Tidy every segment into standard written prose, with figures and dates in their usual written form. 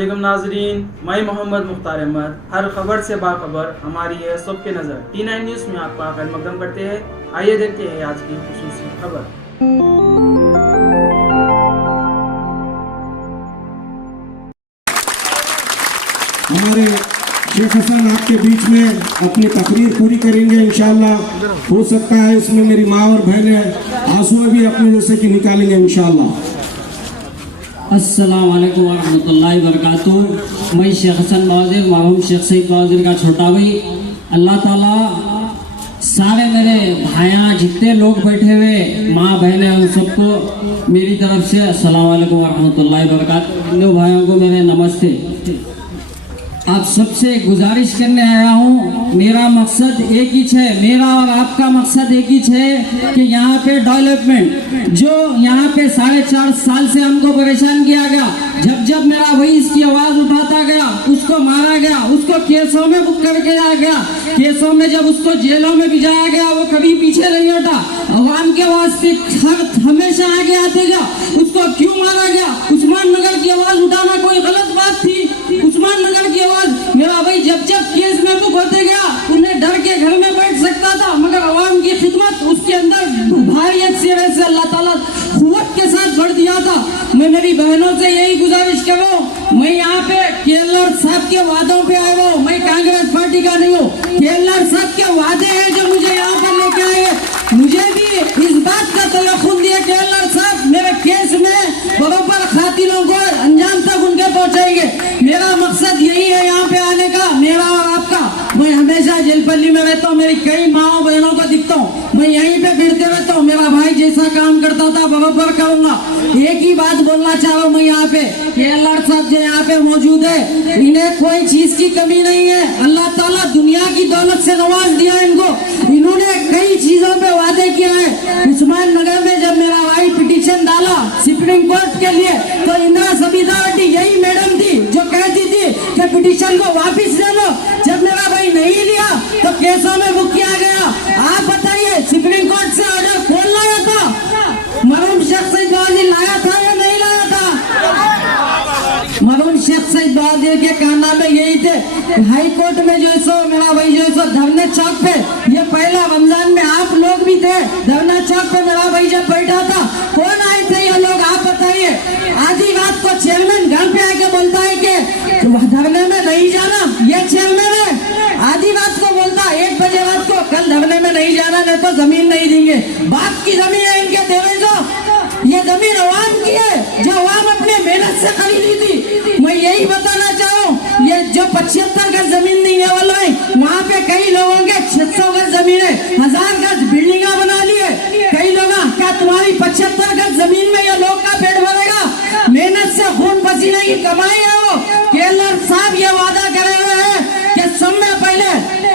अस्सलामुअलैकुम नाजरीन, मैं मोहम्मद मुख्तार अहमद। हर खबर से बाखबर हमारी है सबके नज़र। T9 न्यूज़ में आपका खैर मकदम करते हैं। आइए देखते हैं आज की खुसूसी खबर। हमारे शेख हसन आपके बीच में अपनी तकरीर पूरी करेंगे इंशाअल्लाह। हो सकता है इसमें मेरी माँ और बहनें आंसू भी अपने जैसे कि निकालेंगे इंशाअल्लाह। अस्सलाम वालेकुम वरहमतुल्लाहि वबरकातुहू। मैं शेख हसन बहादुर मरहूम शेख सईद बहादुर का छोटा भाई। अल्लाह ताला सारे मेरे भाइयाँ जितने लोग बैठे हुए माँ बहनें उन सबको मेरी तरफ से अस्सलाम वालेकुम वरहमतुल्लाहि वबरकातुहू। हिंदू भाइयों को मेरे नमस्ते। आप सबसे गुजारिश करने आया हूँ, मेरा मकसद एक ही है, मेरा और आपका मकसद एक ही है कि यहाँ पे डेवलपमेंट, जो यहाँ पे 4.5 साल से हमको परेशान किया गया, जब जब मेरा भाई इसकी आवाज उठाता गया उसको मारा गया, उसको केसों में बुक करके आ गया, केसों में जब उसको जेलों में भिजाया गया वो कभी पीछे नहीं हटा, अवाम के वास्ते हमेशा आगे आते गया। उसको क्यों मारा गया? उस्मान नगर की आवाज उठाना कोई गलत बात थी? उस्मान नगर की आवाज मेरा भाई जब जब केस में बुक होते गया उन्हें डर के घर में बैठ सकता था, मगर अवाम की खिदमत उसके अंदर भारियत से अल्लाह ताला कुव्वत के साथ भर दिया था। मैं मेरी बहनों से यही गुजारिश कर रहा हूँ, मैं यहाँ पे केएलआर साहब के वादों पे आया हूँ, मैं कांग्रेस पार्टी का नहीं हूँ। केएलआर साहब के वादे हैं जो मुझे यहाँ पे लेके आए, मुझे भी इस बात का तयक़ुन दिया केएलआर साहब मेरे केस में बरोबर खातिलों को अंजाम तक उनके पहुँचाएंगे। मेरा मकसद यही है यहाँ पे आने का, मेरा और आपका। मैं हमेशा जेलपल्ली में रहता हूँ, मेरी कई माओ बहनों को दिखता हूँ, मैं यहीं पे फिरते रहता हूँ। मेरा भाई जैसा काम करता था बराबर करूंगा। एक ही बात बोलना चाह रहा हूँ मैं यहाँ पे, केएलआर साहब जो यहाँ पे मौजूद है इन्हें कोई चीज की कमी नहीं है। अल्लाह ताला दुनिया की दौलत से नवाज दिया है इनको, इन्होंने कई चीजों पे वादे किया है। उस्मान नगर में जब मेरा भाई पिटीशन डाला सुप्रीम कोर्ट के लिए तो इंदिरा सबिता रेड्डी यही मैडम थी जो कहती थी कि पिटीशन को वापिस ले लो। जब मेरा भाई नहीं लिया तो केसों में बुक किया गया। आप बताइए सुप्रीम कोर्ट से ऑर्डर कौन लाया था? मरहूम शेख सईद बहादुर लाया था या नहीं लाया था? मरहूम शेख सईद बहादुर के कहना में यही थे। हाई कोर्ट में जो सो मेरा भाई जो सो धरने चौक पे, ये पहला रमजान में आप लोग भी थे, धरना चौक पे मेरा भाई जब बैठा था कौन आए थे ये लोग? आप बताइए। आधी रात को चेयरमैन घर पे आके बोलता है कि धरने में नहीं जाना, ये चेयरमैन है। आधी रात को बोलता 1 बजे रात को कल धरने में नहीं जाना, नहीं तो जमीन नहीं देंगे। बाप की जमीन है इनके देवे जो, ये जमीन अवाम की है जो अवाम अपने मेहनत से खरीदी थी। मैं यही बताना चाहूँ, ये जो 75 गज जमीन देने वाला है वहाँ पे कई लोगों के 600 गज जमीन है, 1000 गज बिल्डिंगा बना ली है। कई लोग क्या तुम्हारी 75 गज जमीन में ये लोग का पेट भरेगा? मेहनत से खून पसीने की कमाई है वो। केएलआर साहब ये वादा करे हुए हैं कि समय पहले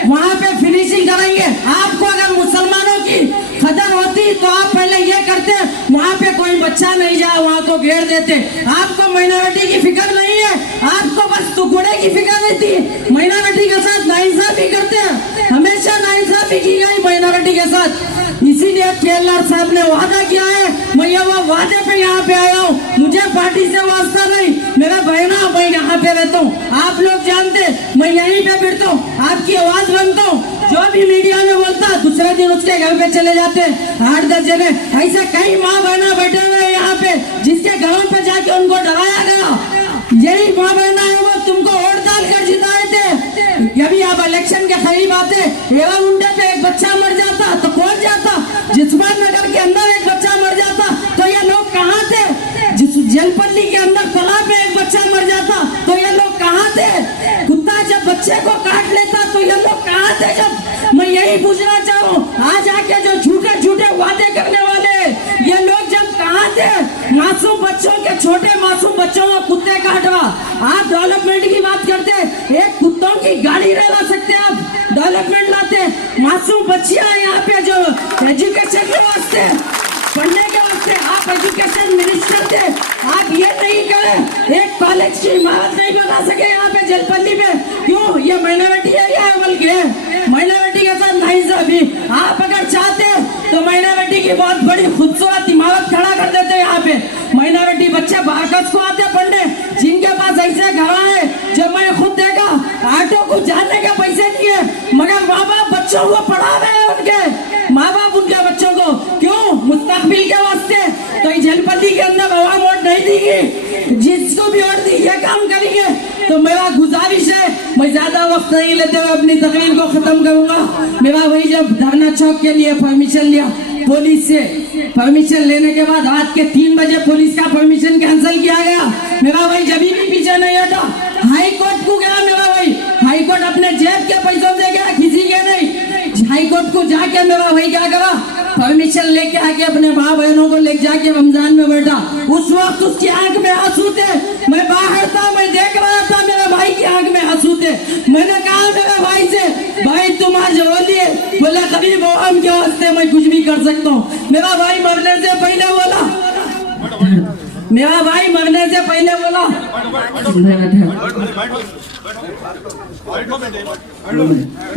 वहाँ पे फिनिशिंग करेंगे। आपको अगर मुसलमानों की कदर होती तो आप पहले ये करते, वहाँ पे कोई बच्चा नहीं जाए वहाँ को घेर देते। आपको माइनॉरिटी की फिक्र नहीं है, आपको बस टुकड़े की फिक्र रहती। माइनॉरिटी के साथ नाइंसाफी करते हैं, हमेशा नाइंसाफी की गई माइनॉरिटी के साथ। इसीलिए केएलआर साहब ने वादा किया है, मैं ये वो वादे पे यहाँ पे आया हूँ। मुझे पार्टी से वास्ता नहीं, मेरा बहना मैं यहाँ पे रहता हूँ, आप लोग जानते मैं यहीं पे फिरता हूँ, आपकी आवाज बनता हूँ। जो भी मीडिया में बोलता दूसरे दिन उसके घर पे चले जाते 8-10 जने। ऐसे कई माँ बहना बैठे हुए यहाँ पे जिसके घरों पे जाके उनको डराया गया। यही माँ बहना है वो तुमको वोट डाल कर जिताए थे। यदि आप इलेक्शन के करीब आते एवं उनके पे एक बच्चा मर जाता तो कौन जाता? उस्मान नगर के अंदर एक बच्चा मर जाता तो ये लोग कहाँ थे? जेलपल्ली के अंदर तला पे एक बच्चा मर जाता तो ये लोग कहाँ थे? कुत्ता जब बच्चे को काट लेता तो ये लोग कहाँ थे? जब मैं यही पूछना चाहूँ, आज आके जो झूठे झूठे वादे करने वाले ये लोग जब कहाँ थे? मासूम बच्चों के, छोटे मासूम बच्चों को कुत्ते काट रहा। आप डेवलपमेंट की बात करते, एक कुत्तों की गाड़ी नहीं ला सकते आप, डेवलपमेंट लाते। मासूम बच्चियां यहाँ पे जो एजुकेशन के वास्ते, पढ़ने के वास्ते आप एजुकेशन मिनिस्टर थे, आप ये नहीं करे, एक कॉलेज की इमारत नहीं बना सके यहाँ पे जेलपल्ली पे। क्यों? ये माइनॉरिटी एरिया है, बल्कि माइनॉरिटी के साथ नाइंसाफी। आप अगर चाहते तो माइनॉरिटी की बहुत बड़ी खूबसूरत इमारत खड़ा कर देते यहाँ पे। माइनॉरिटी बच्चे बाहर को आते पढ़ने, जिनके पास ऐसे घर आए, जब मैं खुद देखा ऑटो को जाने के पैसे नहीं है, मगर माँ बाप बच्चों को पढ़ा रहे हैं, उनके माँ बाप उनके बच्चों को, क्यों? मुस्तकबिल के वास्ते। तो इस जनपदी के अंदर आवाम वोट नहीं देगी, जिसको भी वोट दी ये काम करेंगे। तो मेरा गुजारिश है, मैं ज्यादा वक्त नहीं लेते हुए अपनी तकरीर को खत्म करूंगा। मेरा भाई जब धरना चौक के लिए परमिशन लिया पुलिस से, परमिशन लेने के बाद रात के 3 बजे पुलिस का परमिशन कैंसिल किया गया। मेरा भाई जब भी पीछे नहीं हटा, हाई कोर्ट को गया मेरा भाई, हाई कोर्ट अपने जेब के पैसों से गया, किसी के नहीं। हाई कोर्ट को जाके मेरा भाई क्या करा, परमिशन लेके आके अपने भाई बहनों को लेके जाके रमजान में बैठा। उस वक्त उसकी आंख में आंसू थे, मैं बाहर था, मैं देख रहा था, मेरे भाई की आंख में आंसू थे। मैंने कहा मेरे भाई से, भाई तुम आज रो लिए? बोला कभी आवाम के वास्ते मैं कुछ भी कर सकता हूँ। मेरा भाई मरने से पहले बोला, मेरा भाई मरने से पहले बोला,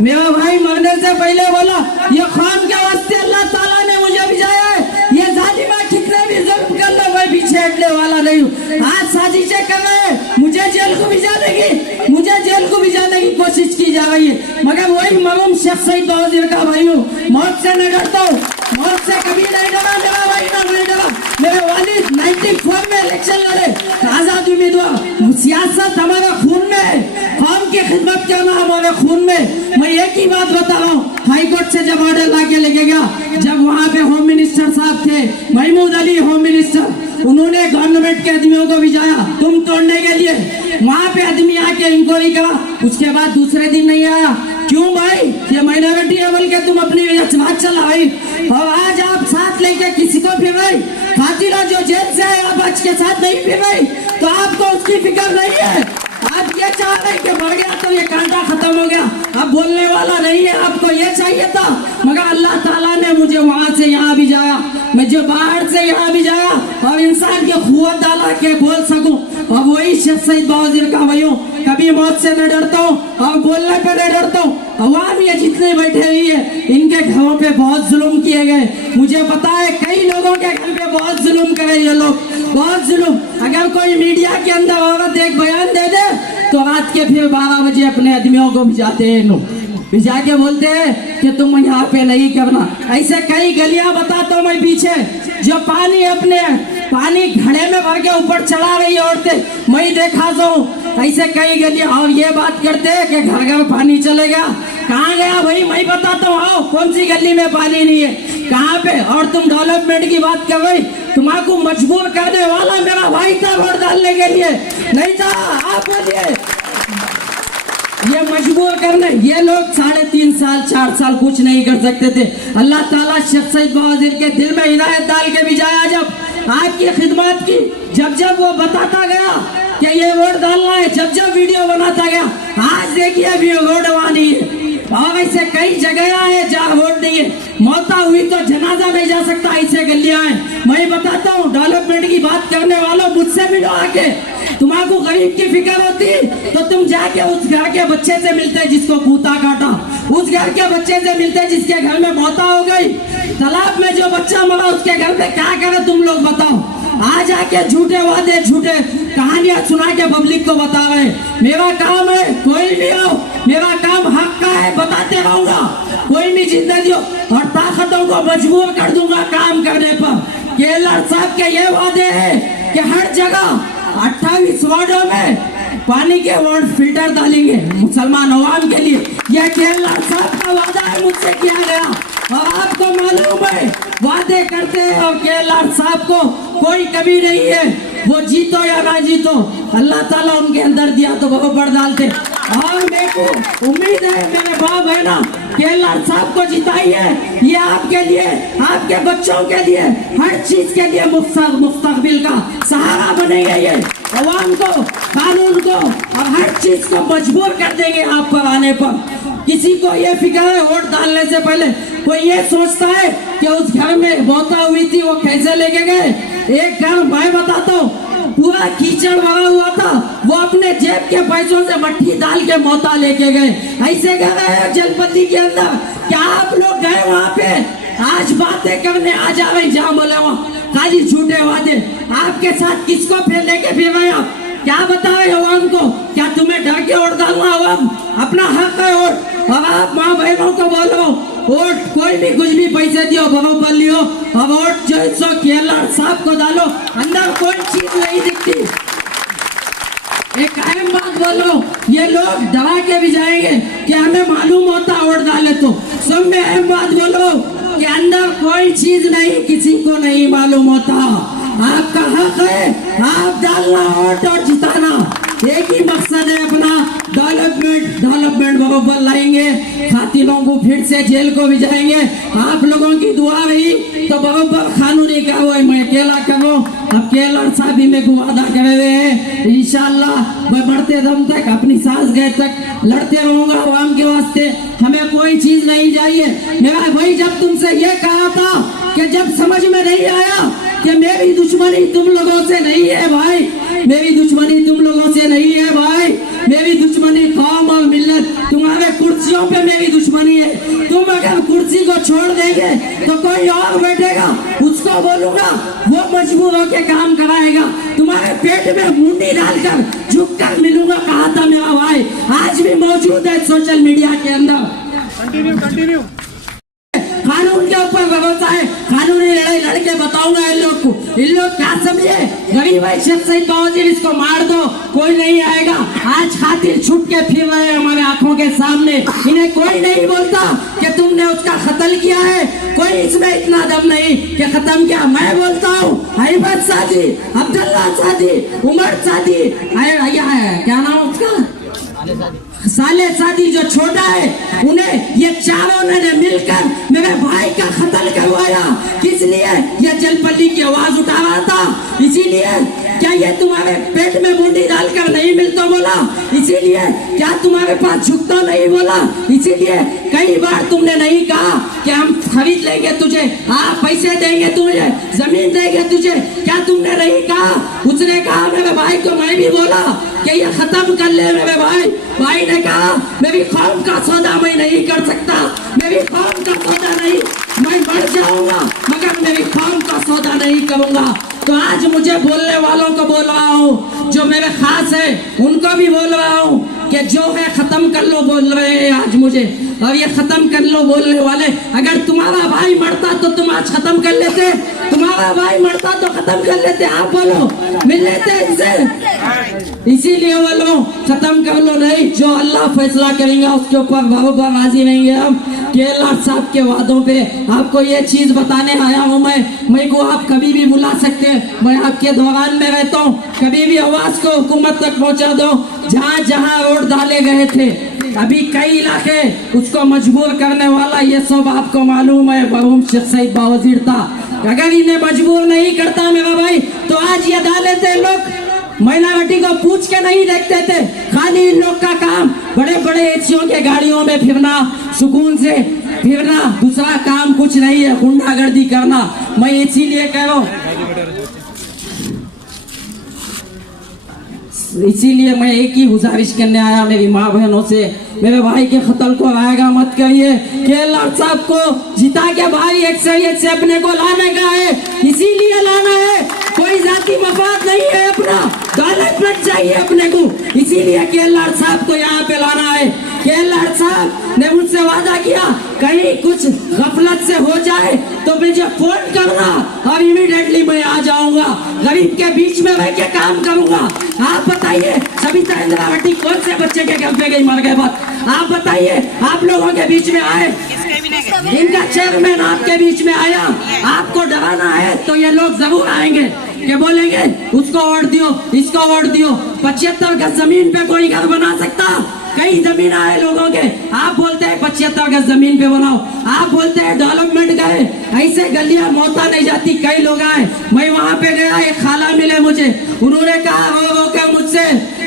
मेरा भाई मरने से पहले बोला, ये कौम के वास्ते अल्लाह ताला ने मुझे भिजाया है, ये जालिमा कितने भी जुल्म कर लो मैं पीछे हटने वाला नहीं हूँ। आज साजिशें कर रहे हैं, मुझे जेल को भिजाने की, मुझे जेल को भिजाने की कोशिश की जा रही है, मगर वही मरूम शेख सईद बहादुर का भाई हूँ, मौत से नहीं डरता हूँ, मौत से कभी नहीं डरा मेरा भाई, नहीं डरा। मेरे वालिद 94 में इलेक्शन लड़े, आजाद उम्मीदवार। सियासत हमारे खून में है, कौम की खिदमत करना हमारे खून में। मैं एक ही बात बता रहा हूँ, हाई कोर्ट से जब ऑर्डर ला के लेके गया, जब वहाँ पे होम मिनिस्टर साहब थे, महमूद अली होम मिनिस्टर, उन्होंने गवर्नमेंट के आदमियों को भिजाया तुम तोड़ने के लिए। वहाँ पे आदमी आके इंक्वायरी करा, उसके बाद दूसरे दिन नहीं आया। क्यों भाई? ये माइनॉरिटी है बोल के तुम अपनी बात चला भाई, और आज आप साथ लेके किसी को फिर भाई खातिरा जो जेल से है, आप आज के साथ नहीं फिर भाई, तो आपको उसकी फिक्र नहीं है। आप ये चाह रहे कि मर गया तो ये कांटा खत्म हो गया, अब बोलने वाला नहीं है, आपको ये चाहिए था। मगर अल्लाह ताला ने मुझे वहां से यहाँ भी जाया, मैं जो बाहर से यहाँ भी जाया और इंसान की कुव्वत डाला के बोल सकूं। और वही शेख सईद बहादुर का भाइयों, कभी मौत से न डरता हूँ और बोलने पे नहीं डरता हूँ। अवाम ये जितने बैठे हुए हैं, इनके घरों पे बहुत जुल्म किए गए, मुझे पता है कई लोगों के घर पे बहुत जुल्म करे ये लोग, बहुत जुल्म। अगर कोई मीडिया के अंदर औरत एक बयान दे दे तो रात के फिर 12 बजे अपने आदमियों को भिजाते हैं, लोग भिजा के बोलते हैं कि तुम यहाँ पे नहीं करना। ऐसे कई गलियां बताता हूँ मैं पीछे, जो पानी अपने पानी घड़े में भर के ऊपर चढ़ा रही है औरतें, मैं देखा तो ऐसे कई गलियां। और ये बात करते हैं कि घर घर पानी चलेगा, कहाँ गया भाई? मैं बताता हूँ, आओ कौन सी गली में पानी नहीं है, कहाँ पे? और तुम डेवलपमेंट की बात कर रही, तुम्हारा मजबूर करने वाला मेरा भाई था वोट डालने के लिए, नहीं था आप बोलिए। ये मजबूर करने, ये लोग 3.5 साल 4 साल कुछ नहीं कर सकते थे। अल्लाह ताला शेख सईद बहादुर के दिल में हिदायत डाल के भिजाया, जब आपकी खिदमत की, जब वो बताता गया कि ये वोट डालना है, जब वीडियो बनाता गया, आज देखिए अभी वोट वानी है। और ऐसे कई जगह है जहाँ वोट नहीं है, मौत हुई तो जनाजा नहीं जा सकता, ऐसे गलियां हैं। मैं बताता हूँ, डेवलपमेंट की बात करने वालों मुझसे मिलो आके, तुम्हारे गरीब की फिक्र होती तो तुम जाके उस घर के बच्चे से मिलते जिसको कूता काटा, उस घर के बच्चे से मिलते जिसके घर में मौत हो गई, तालाब में जो बच्चा मरा उसके घर पे क्या करे तुम लोग बताओ। आज आके झूठे वादे, झूठे कहानियां सुना के पब्लिक को बता रहे। मेरा काम है, कोई भी हो, मेरा काम हक का है, बताते रहूंगा, कोई भी जिंदगी और ताकतों को मजबूर कर दूंगा काम करने पर। केलर साहब के ये वादे हैं कि हर जगह 28 वार्डों में पानी के वार्ड फिल्टर डालेंगे मुसलमान अवाम के लिए। यह केलर साहब का वादा है, मुझसे किया गया। और आपको मालूम है, वादे करते हैं और केलर साहब को कोई कभी नहीं है, वो जीतो या ना जीतो, अल्लाह ताला उनके अंदर दिया तो बराबर डालते। और मेरे को उम्मीद है मेरे बाप है ना, केलर साहब को जिताइए, ये आपके लिए, आपके बच्चों के लिए, हर चीज के लिए मुस्तकबिल का सहारा बनेंगे। ये अवाम को, कानून को और हर चीज को मजबूर कर देंगे आप पर आने पर। किसी को ये फिक्र है वोट डालने से पहले, कोई ये सोचता है कि उस घर में मौत हुई थी वो कैसे लेके गए। एक घर मैं बताता हूँ, पूरा कीचड़ भरा हुआ था, वो अपने जेब के पैसों से मट्टी डाल के मौता लेके गए। ऐसे घर है जनपदी के अंदर, क्या आप लोग गए वहाँ पे? आज बातें करने आ जा रहे, जहाँ बोले वहाँ खाली झूठे वादे। आपके साथ किसको फिर लेके फिर रहे आप? क्या बताए अवाम को? क्या तुम्हें डर के वोट डालना? अवाम अपना हक है वोट। अब आप माँ बहनों को बोलो वोट कोई भी कुछ भी पैसे दियो बरोबर लियो, अब वोट जो सो केलर साहब को डालो, अंदर कोई चीज नहीं दिखती। एक अहम बात बोलो, ये लोग दवा के भी जाएंगे कि हमें मालूम होता वोट डाले तो। सब में अहम बात बोलो कि अंदर कोई चीज नहीं, किसी को नहीं मालूम होता। आपका हक है, आप डालना वोट और जिताना। एक ही मकसद है अपना, डेवलपमेंट बरोबर लाएंगे, खातिरों को फिर से जेल को भी जाएंगे। आप लोगों की दुआ रही तो बरोबर कानूनी कार्रवाई मैं अकेला करूँ। अब केलर साहब भी मेरे को वादा करे हुए हैं, इंशाल्लाह मैं बढ़ते दम तक अपनी सांस गए तक लड़ते रहूंगा आवाम के वास्ते। हमें कोई चीज नहीं चाहिए। मेरा भाई जब तुमसे ये कहा था कि जब समझ में नहीं आया कि मेरी दुश्मनी तुम लोगों से नहीं है भाई, मेरी दुश्मनी तुम लोगों से नहीं है भाई, मेरी दुश्मनी कौम और मिल्लत, तुम्हारे कुर्सियों पे मेरी दुश्मनी है। तुम अगर कुर्सी को छोड़ देंगे तो कोई और बैठेगा, उसको बोलूंगा वो मजबूर होकर काम कराएगा। तुम्हारे पेट में मुंडी डालकर झुक कर मिलूंगा, कहा था मेरा भाई, आज भी मौजूद है सोशल मीडिया के अंदर। कंटिन्यू कानून के ऊपर भरोसा है, कानूनी लड़ाई लड़के बताऊंगा इन लोग को। इन लोग क्या समझे, गरीब भाई शेख सईद बावजीर इसको मार दो कोई नहीं आएगा। आज खातिर छुट के फिर रहे हैं हमारे आंखों के सामने, इन्हें कोई नहीं बोलता कि तुमने उसका कत्ल किया है। कोई इसमें इतना दम नहीं कि खत्म किया। मैं बोलता हूँ अहमद सादी, अब्दुल्ला सादी, उमर सादी, क्या नाम उसका, साले सादी जो छोटा है, उन्हें ये चारों ने मिलकर मेरे भाई का कत्ल करवाया। किस लिए? ये जलपल्ली की आवाज उठा रहा था, इसीलिए। क्या ये तुम्हारे पेट में मुंडी डालकर नहीं मिलता बोला, इसीलिए। क्या तुम्हारे पास झुकता नहीं बोला, इसीलिए। कई बार तुमने नहीं कहा कि हम खरीद लेंगे तुझे, हाँ पैसे देंगे तुझे, जमीन देंगे तुझे, क्या तुमने नहीं कहा? उसने कहा मेरे भाई को, मैं भी बोला कि ये खत्म कर ले मेरे भाई। भाई ने कहा मेरी कौम का सौदा मैं नहीं कर सकता, मेरी कौम का सौदा नहीं, मैं मर जाऊंगा मगर मेरी कौम का सौदा नहीं करूंगा। तो आज मुझे बोलने वालों को बोल रहा हूँ, जो मेरे खास है उनको भी बोल रहा हूँ कि जो है खत्म कर लो बोल रहे हैं आज मुझे, और ये खत्म कर लो बोलने वाले, अगर तुम्हारा भाई मरता तो तुम आज खत्म कर लेते, तुम्हारा भाई मरता तो खत्म कर लेते। आप बोलो मिल लेते इनसे, इसीलिए बोलो खत्म कर लो। नहीं, जो अल्लाह फैसला करेंगे उसके ऊपर बराबर राजी रहेंगे हम। केलर साहब के वादों पे आपको ये चीज बताने आया हूँ मैं को आप कभी भी बुला सकते हैं, मैं आपके दौरान में रहता हूँ, कभी भी आवाज को हुकूमत तक पहुँचा दो। जहाँ जहाँ वोट डाले गए थे, अभी कई इलाके उसको मजबूर करने वाला, ये सब आपको मालूम है, मरहूम शेख सईद बावजीर था। अगर इन्हें मजबूर नहीं करता मेरा भाई तो आज ये डाले थे लोग माइनॉरिटी को पूछ के नहीं देखते थे। खाली इन लोग का काम बड़े बड़े एसियों के गाड़ियों में फिरना, सुकून से फिरना, दूसरा काम कुछ नहीं है, गुंडागर्दी करना। मैं इसीलिए कह रहा हूँ, इसीलिए मैं एक ही गुजारिश करने आया मेरी माँ बहनों से, मेरे भाई के कत्ल को आएगा मत करिए। केलर साहब को जिता के भाई एक से अपने को लाने का है, इसीलिए लाना है, कोई जाति मफाद नहीं है, अपना डेवलपमेंट चाहिए अपने को, इसीलिए केलर साहब को यहाँ पे लाना है। केलर साहब ने मुझसे वादा किया कहीं कुछ गफलत से हो जाए तो मुझे फोन करना और इमीडिएटली मैं आ जाऊंगा, गरीब के बीच में रह के काम करूंगा। आप बताइए सविता इंद्रावती कौन से बच्चे के घर पे गई मर गए बात, आप बताइए, आप लोगों के बीच में आए, इनका चेयरमैन आपके बीच में आया, आपको डराना है तो ये लोग जरूर आएंगे कि बोलेंगे उसको वोट दियो, इसको वोट दियो। 75 गज जमीन पे कोई घर बना सकता? कई जमीन आए लोगों के, आप बोलते हैं 75 गज जमीन पे बनाओ, आप बोलते हैं डेवलपमेंट गए, ऐसे गलियां मौता नहीं जाती। कई लोग आए, मैं वहां पे गया, एक खाला मिले मुझे, उन्होंने कहा रो के मुझसे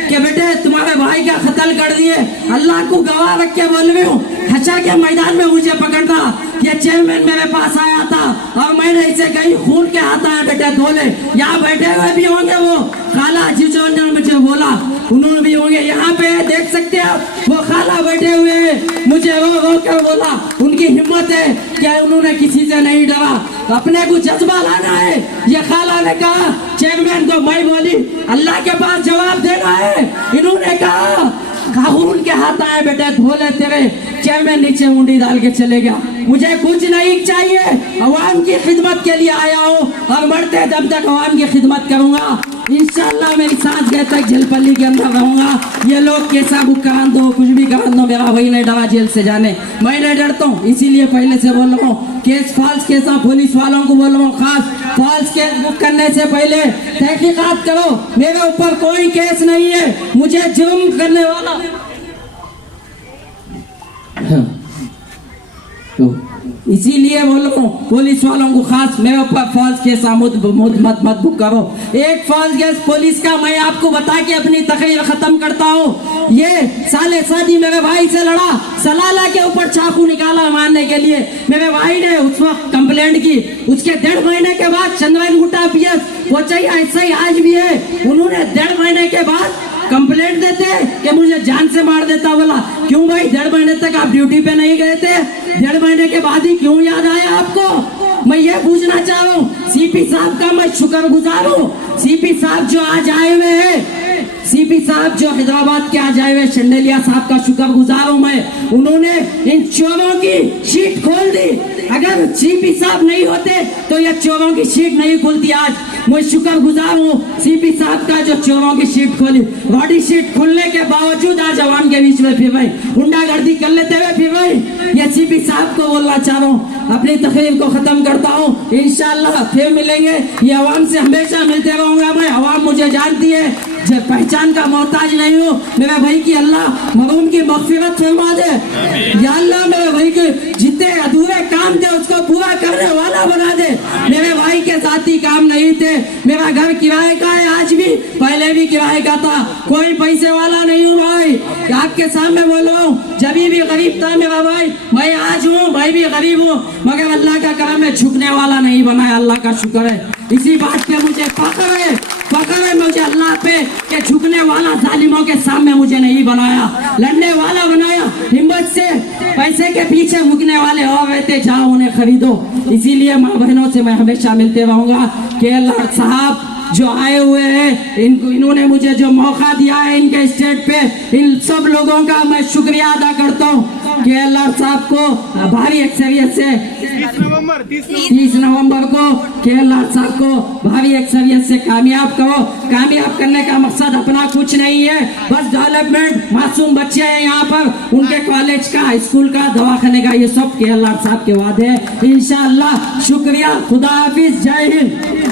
कि बेटे तुम्हारे भाई का कत्ल कर दिए, अल्लाह को गवाह रख के बोल रही हूँ, हशर के मैदान में मुझे पकड़ना। ये चेयरमैन मेरे पास आया था और मैंने इसे कहीं खून के हाथ आया बेटे धोले, यहाँ बैठे हुए भी होंगे वो खाला जिसने मुझे बोला, उन्होंने भी होंगे यहाँ पे देख सकते हैं आप, वो खाला बैठे हुए हैं, मुझे रो कर बोला, उनकी हिम्मत हिम्मत है कि उन्होंने किसी से नहीं डरा, अपने को जज्बा लाना है। ये खाला ने कहा चेयरमैन को, मैं बोली अल्लाह के पास जवाब देना है। इन्होंने कहा कानून के हाथ आए बेटे, धोले तेरे। चेयरमैन नीचे मुंडी डाल के चले गया। मुझे कुछ नहीं चाहिए, अवाम की खिदमत के लिए आया हूँ और मरते दम तक अवाम की खिदमत करूंगा। इंशाल्लाह मेरी सांस गए तक झलपल्ली के अंदर रहूंगा। ये लोग कैसा बुक करा दो, कुछ भी करा दो, मेरा वही नहीं डरा जेल से जाने। मैं नहीं डरता हूँ, इसीलिए पहले से बोल रहा हूँ केस फॉल्स केस पुलिस वालों को बोल रहा हूँ, खास फॉल्स केस बुक करने से पहले तहकीकात करो। मेरे ऊपर कोई केस नहीं है, मुझे जुर्म करने वाला तो इसीलिए बोल रहा हूँ पुलिस वालों को खास मेरे ऊपर फॉल्स केस मत बुक करो। एक फॉल्स केस पुलिस का मैं आपको बता के अपनी तकरीर खत्म करता हूँ। ये साले सादी मेरे भाई से लड़ा, सलाला के ऊपर चाकू निकाला मारने के लिए। मेरे भाई ने उस वक्त कंप्लेंट की, उसके 1.5 महीने के बाद चंद्रन गुट्टा पीएस पहुंचा, ऐसा ही आज भी है। उन्होंने 1.5 महीने के बाद कंप्लेंट देते कि मुझे जान से मार देता। बोला क्यों भाई, 1.5 महीने तक आप ड्यूटी पे नहीं गए थे, 1.5 महीने के बाद ही क्यों याद आया आपको? मैं ये पूछना चाह रहा हूँ। सीपी साहब का मैं शुक्रगुजार हूँ। सीपी साहब जो आज आए हुए हैं, सीपी साहब जो हैदराबाद के आज आए हुए शंडेलिया साहब का शुक्रगुजार हूँ मैं। उन्होंने इन चोरों की शीट खोल दी। अगर सीपी साहब नहीं होते तो ये चोरों की शीट नहीं खुलती आज। मैं शुक्रगुजार हूँ सीपी साहब का जो चोरों की शीट खोली। बॉडी शीट खुलने के बावजूद आज अवाम के बीच में फिर भाई गुंडागर्दी कर लेते हुए फिर भाई ये सीपी साहब को बोलना चाह रहा हूँ। अपनी तकरीर को खत्म करता हूँ, इंशाल्लाह फिर मिलेंगे। ये अवाम से हमेशा मिलते रहूंगा मैं। अवाम मुझे जानती है, जब पहचान का मोहताज नहीं हूँ। मेरे भाई की अल्लाह मरूम की मग़फ़िरत फरमा दे। या अल्लाह मेरे भाई के जितने अधूरे काम थे उसको पूरा करने वाला बना दे। मेरे भाई के साथी काम नहीं थे। मेरा घर किराए का है, आज भी पहले भी किराए का था। कोई पैसे वाला नहीं हूँ भाई, आपके सामने बोल रहा हूँ। जब भी गरीब था मेरा भाई, मैं आज हूँ, मैं भी गरीब हूँ, मगर अल्लाह का करम है, झुकने वाला नहीं बनाया। अल्लाह का शुक्र है, इसी बात पे मुझे फख्र है। फख्र है मुझे अल्लाह पे कि झुकने वाला जालिमों के सामने मुझे नहीं बनाया, लड़ने वाला बनाया। हिम्मत से पैसे के पीछे मुकने वाले और रहते, जाओ उन्हें खरीदो। इसीलिए माँ बहनों से मैं हमेशा मिलते रहूंगा। केएलआर साहब जो आए हुए हैं, इन्होंने मुझे जो मौका दिया है इनके स्टेट पे, इन सब लोगों का मैं शुक्रिया अदा करता हूँ। केएलआर साहब को भारी अक्सरियत से 30 नवंबर को केएलआर साहब को भारी अक्सरियत से कामयाब करो। कामयाब करने का मकसद अपना कुछ नहीं है, बस डेवलपमेंट। मासूम बच्चे हैं यहाँ पर, उनके कॉलेज का, स्कूल का, दवाखाने का, ये सब केएलआर साहब के वादे हैं। इंशाअल्लाह। शुक्रिया, खुदा हाफिज, जय हिंद।